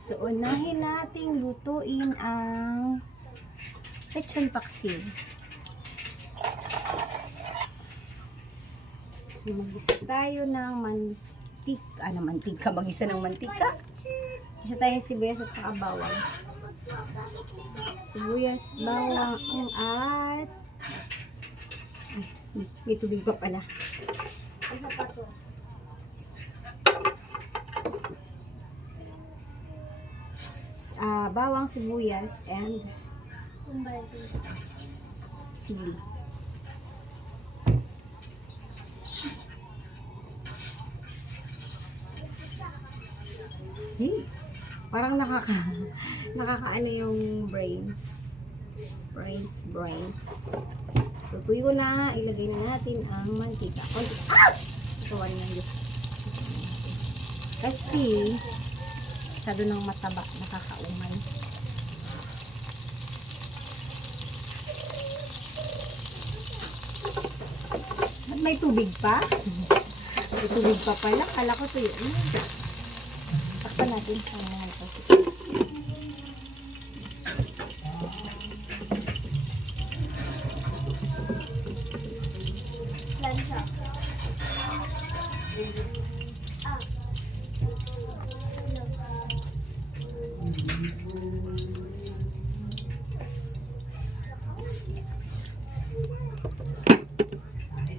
So, unahin nating lutuin ang lechon paksiw. So, mag-isa tayo ng mantika. Mag-isa ng mantika. Isa tayo ng sibuyas at saka bawang. Sibuyas, bawang, at may tubig pa pala. Bawang, sibuyas, and sili. Hey, parang nakakaano yung brains. So, tuyo na, ilagay na natin ang mantika. Konti. Ito rin yung kasi masyado ng mataba, nakakaumay. Ba't may tubig pa? May tubig pa pala. Kala ko tuyo. Takpan natin sa mga ito. Plancha.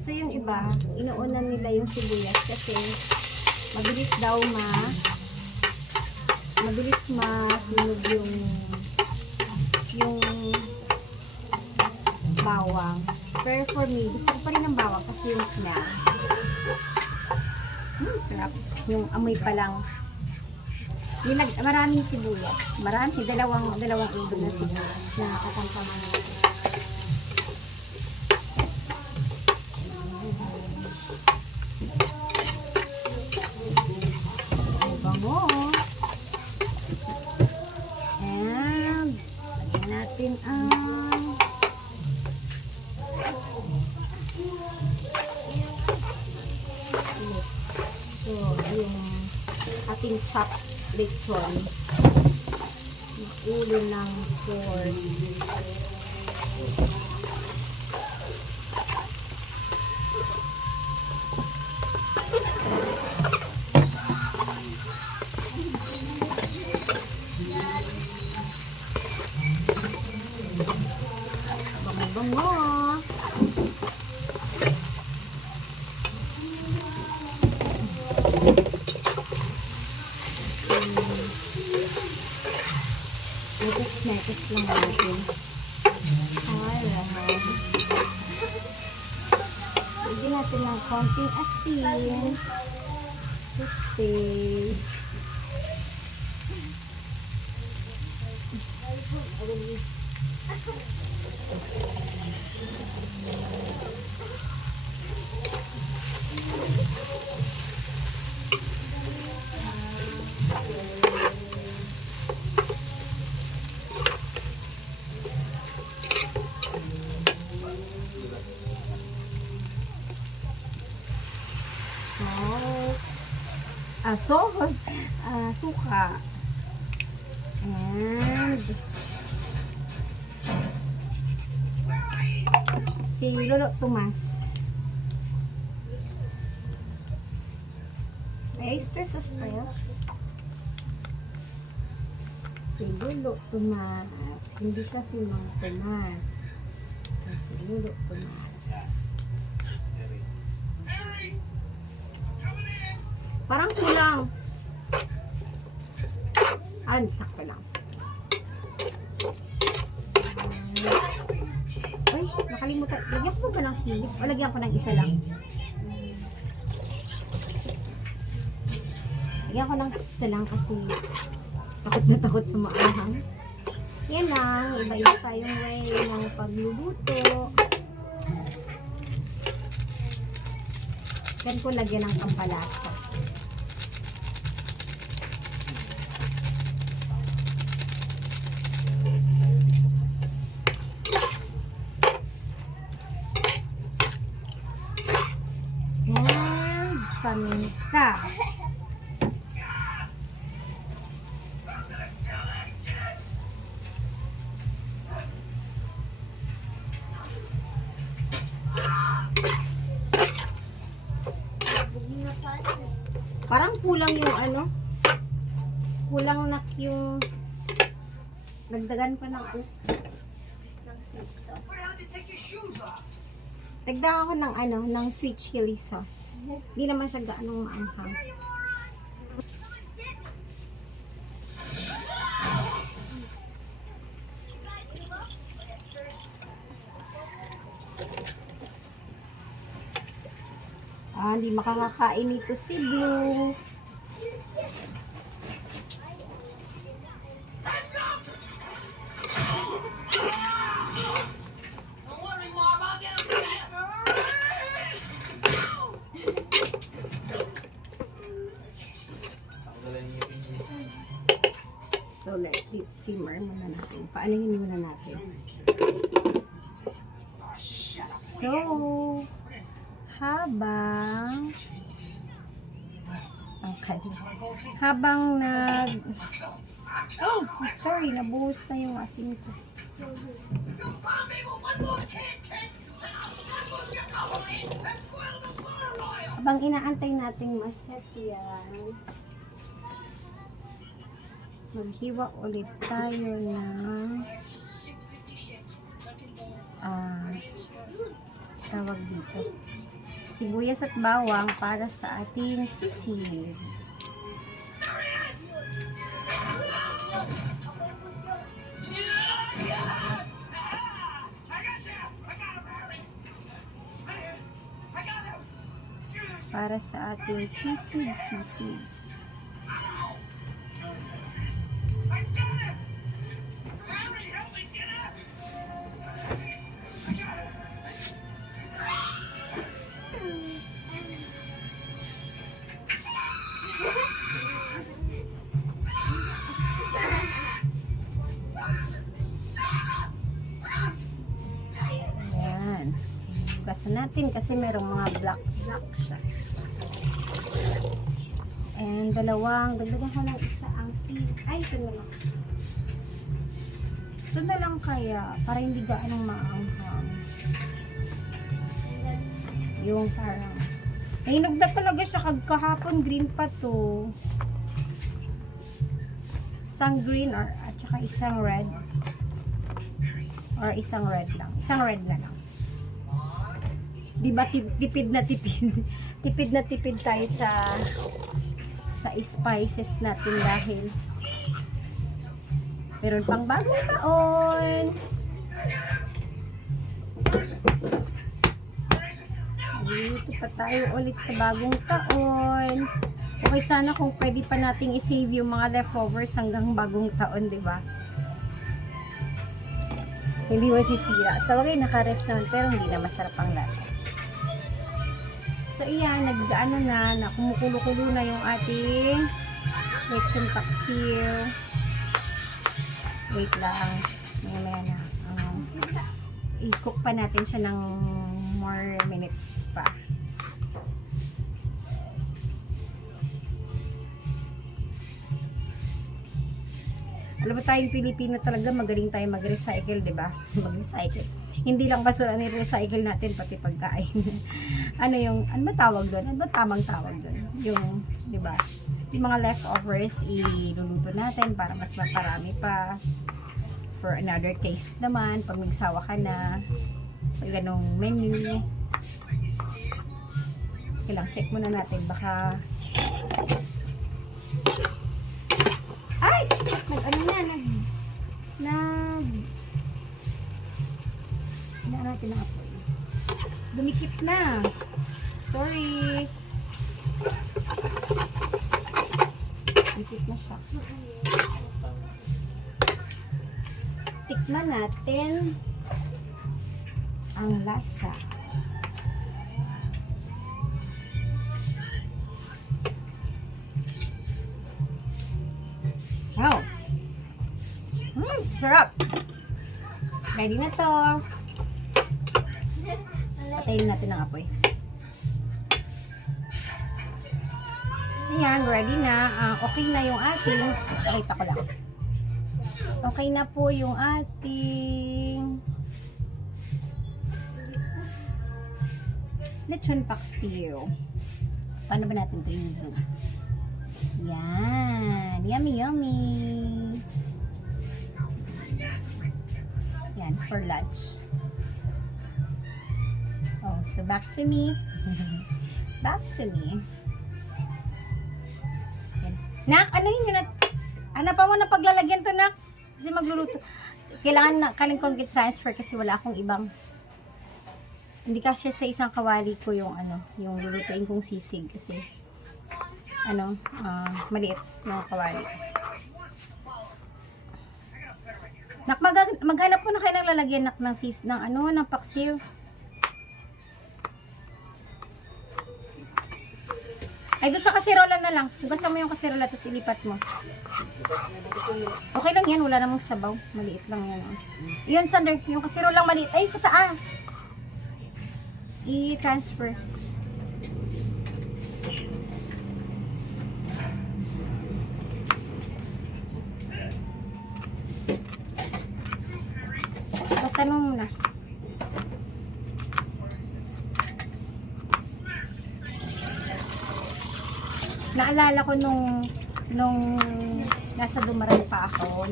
So yung iba, inuunan nila yung sibuyas kasi mabilis daw masunog yung bawang. Pero for me, gusto ko pa rin ng bawang kasi yung smell. Sarap. Yung amoy pa lang. Maraming sibuyas. Dalawang ulo na sibuyas na katampaman natin. Ang bango. And lagyan natin ang so yung ating chopped lechon, ulo ng pork. Bango-bango. Metis lang natin. Alright. Lagyan natin ng konting asin. Taste. Suka. And si Lolo Tomas. May oyster sauce tayo. Si Lolo Tomas. Hindi siya si Mang Tomas. Siya si Lolo Tomas. Parang kulang. Sakto lang. Ay, nakalimutan. Lagyan ko ba ng sili? O lagyan ko ng isa lang? Lagyan ko ng isa lang kasi takot na takot sa maanghang. Yan lang. Iba-iba tayong way ng pagluluto. Yan ko lagyan ng pampalasa. paminta. kulang yung ano, kulang na yung nagdagan pa ng sweet sauce. Dagdag ako ng ano, ng sweet chili sauce. Hindi naman siya gaanong maanghang. Hindi makakakain nito si Blue. So, let it simmer muna natin. Paanohin muna natin. So, habang sorry, nabuhos na yung asin ko. Habang inaantay nating maset yan, maghiwa ulit tayo ng tawag dito, sibuyas at bawang para sa ating sisig. Para sa ating sisig. Ayan. Hugasan natin kasi merong mga black siya. And dagdagan ko ng isa ang ito na lang. Ito na lang kaya, para hindi gaanong maanghang. Yung parang, nahinog na talaga siya kahapon, green pa to. Isang green at saka isang red. Or isang red lang. Isang red na lang. Diba tipid na tipid? Tipid na tipid tayo sa spices natin dahil meron pang bagong taon. Dito pa tayo ulit sa bagong taon. Okay, sana kung pwede pa nating i-save yung mga leftovers hanggang bagong taon, di ba? Hindi masisira. Sa bagay, naka-ref naman, pero hindi na masarap ang lasa. So, iyan, na kumukulo-kulo na yung ating lechon paksiw. Wait lang. Mamaya na. I-cook pa natin siya ng more minutes pa. Alam mo tayong Pilipino talaga, magaling tayo mag-recycle, di ba? Mag-recycle. Hindi lang basura ni-recycle natin, pati pagkain. ano ba tawag doon? Ano ba tamang tawag doon? Yung, di ba? Yung mga leftovers, iluluto natin para mas maparami pa. For another taste naman, pag nagsawa ka na, sa ganong menu. Okay lang, check muna natin, baka natin na apoy. Dumikit na. Sorry. Dumikit na siya. Tikman natin ang lasa. Wow. Sarap. Ready na to. Patayin natin ang apoy. Ayan, ready na. Okay na yung ating, pakita ko lang. Okay na po yung ating lechon paksiw. Paano ba natin ito yung zoom? Yan. Yummy, yummy. Yan, for lunch. Oh, so back to me. Back to me. Yan. Nak, ano yun? Ano pa mo na paglalagyan to, Nak? Kasi magluluto. Kailangan na kaling kong transfer kasi wala akong ibang. Hindi kasi sa isang kawali ko yung yung lulutuin kong sisig kasi maliit yung kawali. Nak, maghanap po na kayo ng lalagyan, Nak, ng paksiw. Ay, doon sa kasirola na lang. Hugasan mo yung kasirola, tapos ilipat mo. Okay lang yan, wala namang sabaw. Maliit lang yan. Yun, Sander, yung kasirola maliit. Ay, sa taas. I-transfer. Basta mo muna. Naalala ko nung nasa Dumaran pa ako,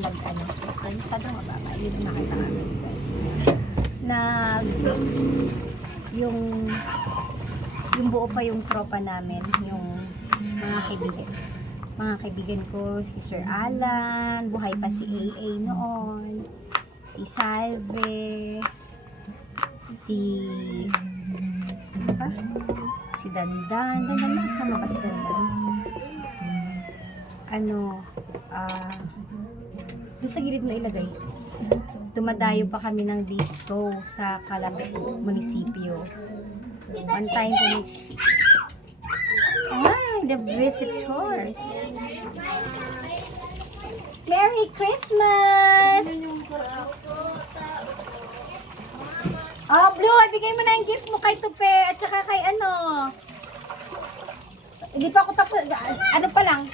so masyadong mababa, yun nakita namin, guys. Yung buo pa yung tropa namin, yung mga kaibigan ko, si Sir Alan, buhay pa si AA noon, si Salve, si Dandan na kasama ba si Dandan? Doon sa gilid mo ilagay. Dumadayo pa kami ng disco sa Calabet Munisipyo. One time the visitors. Merry Christmas! Oh, Blue, ibigay mo na yung gift mo kay Tupe at saka kay Hindi pa ako tapos. Ano pa lang?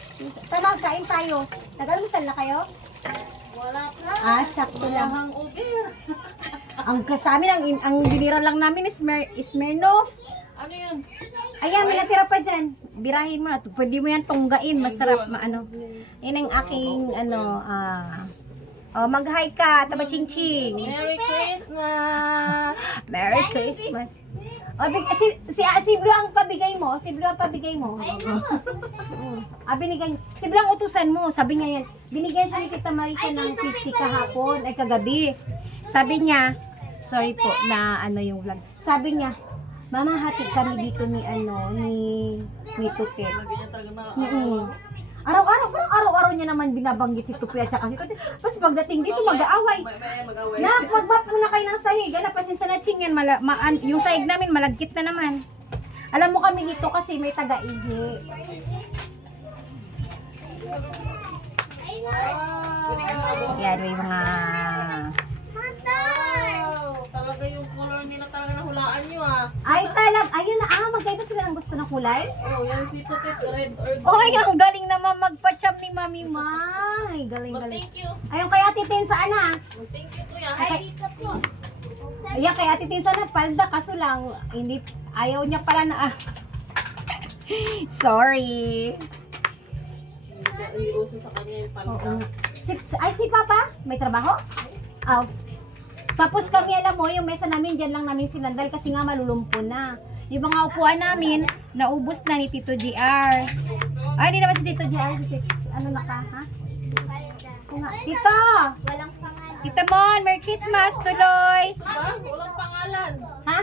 Tama, kain tayo. Nag-almusal na kayo? Wala pa. Sakto lang. Hangover. Ang kasamin, ang binira lang namin is Smirnoff. Ano yun? Ayan, may natira pa dyan. Birahin mo na. Pwede mo yan tunggain. Masarap. Yan ang aking, mag-hi ka. Taba ching-ching. Merry Christmas! Merry Christmas. Si Blue ang pabigay mo. Si Blue ang pabigay mo. Binigyan. Si Blue ang utusan mo. Sabi niya yan. Binigyan siya ni Tita Marisa ng 50 kahapon. Ay, kagabi. Sabi niya, sorry po na yung vlog. Sabi niya, Mama, hatid kami dito ni Tuket. Lagi niya talaga na Araw-araw niya naman binabanggit si Tupi at saka si Tupi. Tapos pagdating dito, mag-aaway. mag-away. Magbap muna kayo ng sahig. Pasensya na ching yan. Yung sahig namin, malagkit na naman. Alam mo kami dito kasi may taga-ihi. Yan, may mga... Talaga yung color nila talaga nahulaan nyo Ayun na, magkaiba sila ng gusto ng kulay? Yan si Tutit, red or green. Oh, ang galing naman magpa-chop ni Mami Mai. Galing. Thank you. Ayun, kay Ate Tensa, Thank you, kuya. Ayan, kay Ate Tensa na palda, kaso lang, ayaw niya pala na, Sorry. Hindi uso sa kanya yung palda. Si Papa, may trabaho? Tapos kami, alam mo, yung mesa namin, dyan lang namin sinandal kasi nga malulumpo na. Yung mga upuan namin, naubos na ni Tito GR. Ay, hindi naman si Tito GR. Ano na ka, ha? Tito! Walang pangalan. Tito Mon, Merry Christmas, tuloy! Walang pangalan. Ha?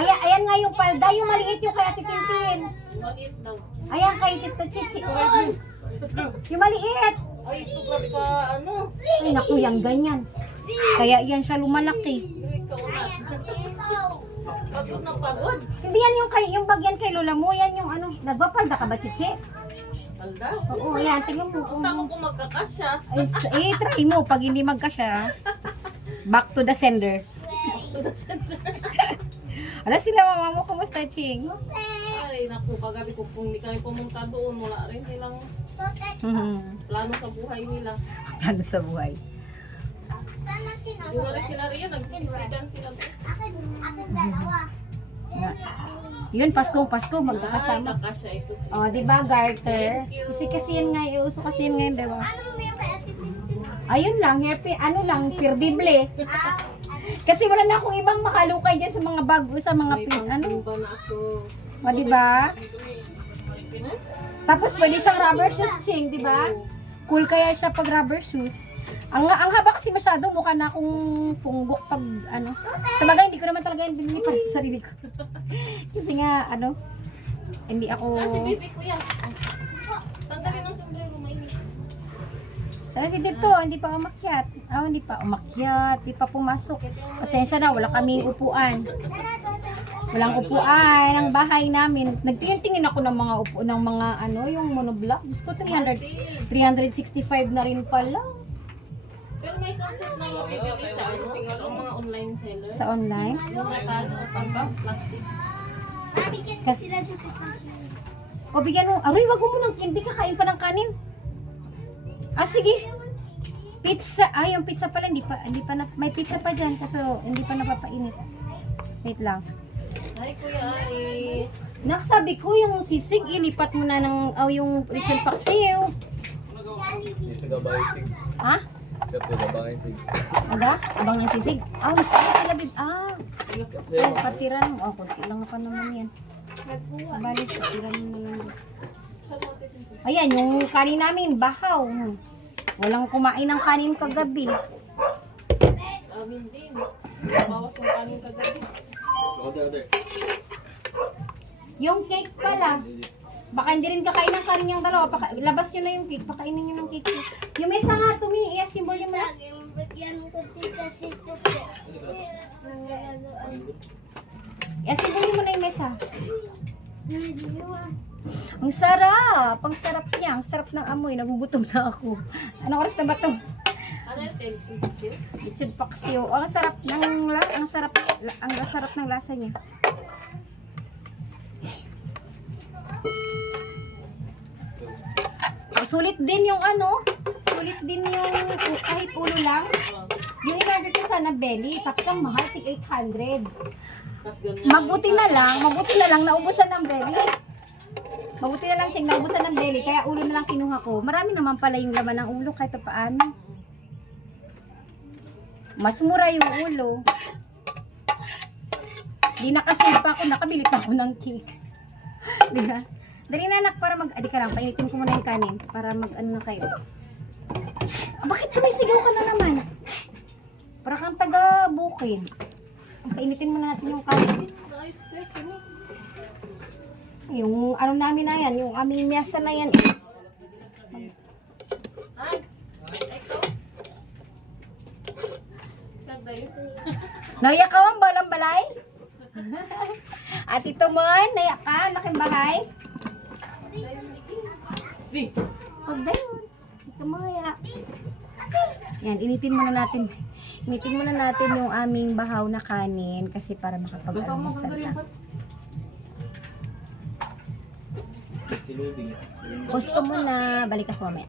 Ayan nga yung palda, yung maliit yung kay Ate Tintin. Maliit daw. Ayan kay Tito Chichi. Yung maliit. Ay, ito grabe ka, Ay, naku, yung ganyan. Kaya yan siya lumalaki. Ikaw na. Pagod na pagod. Hindi yan yung bagyan kay Lola mo, yan yung nagbapalda ka ba, Chichi? Palda? Oo, yan, tingnan mo. Tango kung magkakasya. Try mo, pag hindi magkasya, back to the sender. Ala sila, mama mo, kumusta, Ching? Ay, naku, kagabi ko kung hindi kami pumunta doon, wala rin silang plano sa buhay nila. Plano sa buhay. Sana sinalo. Siguro sila rin, nagsisisigan sila. Akin dalawa. Nga. Yun, Pasko, Ay, magkakasama. kakasya ito. Oh, di ba, garter? Thank you. Kasi yan nga, uso kasi yan ngayon, di ba? Ayun lang, happy, ano lang, perdible. Kasi wala na akong ibang makalukay dyan sa mga bago, sa mga May ano. pangsimba na ako. O, di ba? Tapos pwede siyang rubber shoes, Ching, di ba? Cool kaya siya pag rubber shoes. Ang haba kasi masyado, mukha na akong punggok pag ano. Sa bagay, hindi ko naman talaga yung binili para sa sarili ko. Kasi nga, ano, hindi ako... Si baby ko yan. Tanggalin ang sombrero, mainit. Sana si Tito, hindi pa umakyat. Hindi pa umakyat, hindi pa pumasok. Pasensya na, wala kaming upuan. Walang upuan ang bahay namin. Nagtingin-tingin ako ng mga upo ng mga ano, yung monoblock. Diyos ko, 365 na rin pala Pero may isang set na mabibili sa ano, sa mga online seller. sa online. Yung rekado, pambang, plastic. Kasi, o bigyan mo, aroy, wag mo munang hindi kakain pa ng kanin. Sige. Pizza, yung pizza pala, hindi pa na, may pizza pa dyan, kaso hindi pa napapainit. Wait lang. Ay, Kuya Aris. Nakasabi ko yung sisig, ilipat mo na ng, yung lechon paksiw. Isa gabay sig. Ha? Kape gabay sig. Aga? Abang ng sisig? Sila bib. Patiran mo. Kunti lang pa naman yan. Balik, patiran mo na lang. Ayan, yung kanin namin, bahaw. Walang kumain ng kanin kagabi. Sa amin din. Bawas yung kanin kagabi. Yung cake pala. Baka hindi rin kakain ng kanin yung dalawa. Labas nyo na yung cake. Pakainin nyo ng cake. Yung mesa nga, tumi. I-assemble yung mga. I-assemble mo na yung mesa. Ang sarap! Ang sarap niya. Ang sarap ng amoy. Nagugutom na ako. Anong oras na ba ito? Ano yung tension? Lechon paksiw. Ang sarap ng lasa niya. Sulit din yung sulit din yung kahit ulo lang. Yung in-order ko sana belly, tapos ang mahal, tig 800. Tapos ganyan. Mabuti na lang, naubusan ng belly. Mabuti na lang, Cheng, naubusan ng belly, kaya ulo na lang kinuha ko. Marami naman pala yung laman ng ulo, kahit pa paano. Mas mura yung ulo. Di nakasave pa ako, nakabili pa ako ng cake. Diba? Dali na anak, para di ka lang, painitin ko muna yung kanin, para mag-ano na kayo. Bakit sumisigaw ka na naman? Para kang taga-bukid. Painitin muna natin yung kanin. Ayos ka, kini. Yung ano namin na yan, yung aming mesa na yan is Ay, ikaw. Kagdayo. naiyak ka ang balang balay? At ito mon, naiyak ka, laking bahay? Si. Huwag na yun. Ito mo kaya. Yan, initin muna natin. Initin muna natin yung aming bahaw na kanin kasi para makapag-almusal na. Si Luding. Pause ko muna. Balik ako mamaya.